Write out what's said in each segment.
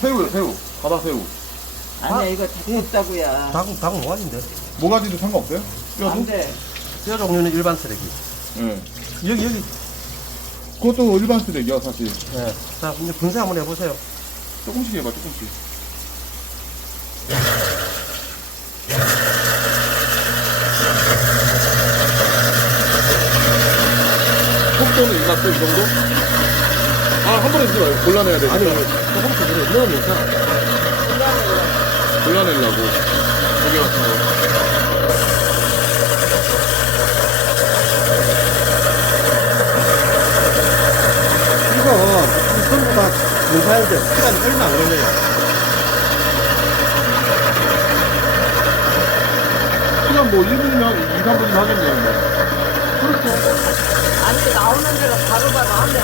새우요, 새우. 바다 새우. 아니야 이거 두껍다고야. 닭은 닭은 뭐가인데? 모가지도 상관없어요? 뼈도? 안돼. 뼈 종류는 일반 쓰레기. 예. 여기 여기. 그것도 일반 쓰레기야, 사실. 예. 자 이제 분쇄 한번 해보세요. 조금씩 해봐, 조금씩. 속도는 이가 또이 정도? 쓰지 말고 골라내야 돼. 아니 조금씩 그래 넣으면서 골라내려고. 고개 같은 거. 이거 이 전부 다 분사하는데 시간이 얼마 안 걸려요. 시간 뭐 1분이면 2, 3분이면 하겠네요, 뭐. 아니 나오는 대로 바로바로 하면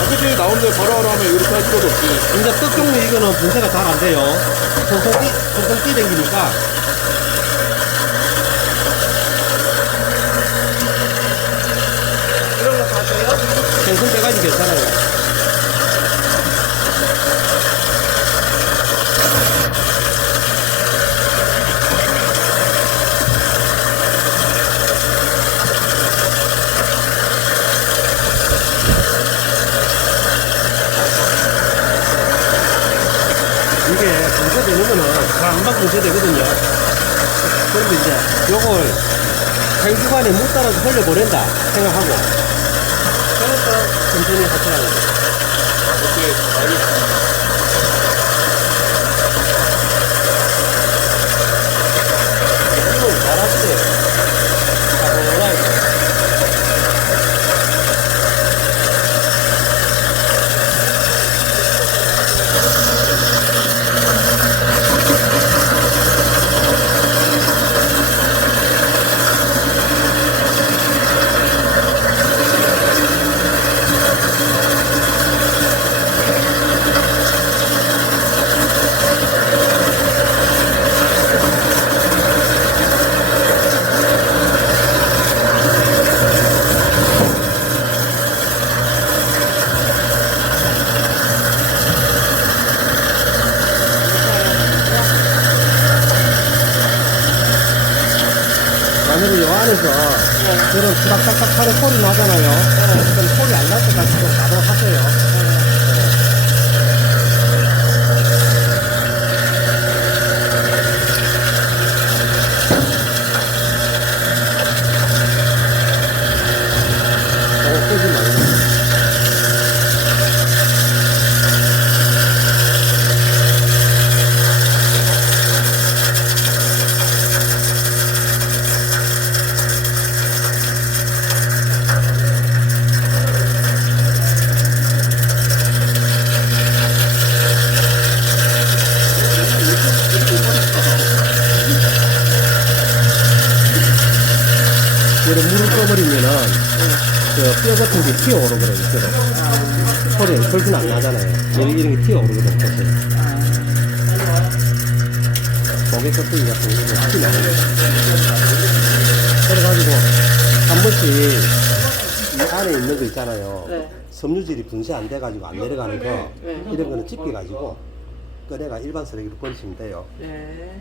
아, 그치, 나오는데 바로 하라 하면 이렇게 할 필요도 없지. 이제 떡 종류 이거는 분쇄가 잘 안 돼요. 통통 뛰, 통통 뛰댕기니까. 이런 거 봐줘요. 생선 빼가지 괜찮아요. 이게 분쇄되는 거는 금방 분쇄되거든요. 그런데 이제 요걸 행주관에 못 따라서 흘려보낸다 생각하고 그래서 천천히 하시라는 거예요. 오케이, 알겠습니다. 이건 잘하시네요. 차분하게. 만약에 요 안에서 그런 투닥닥닥 하는 소리 나잖아요. 그럼 소리 안날 때까지 좀 가동하세요. 어, 끄지 말고. 이런 물을 떠버리면은 그 뼈 같은 게 튀어오르거든요. 뼈로. 소리 소리는 안 나잖아요. 이런, 이런 게 튀어오르거든요. 사실. 고개 껍데기 같은 게 튀어나오거든요. 그래가지고 한 번씩 이 안에 있는 거 있잖아요. 네. 섬유질이 분쇄 안 돼가지고 안 내려가는 거 네. 이런 거는 집게 가지고 꺼내가 일반 쓰레기로 버리시면 돼요. 네.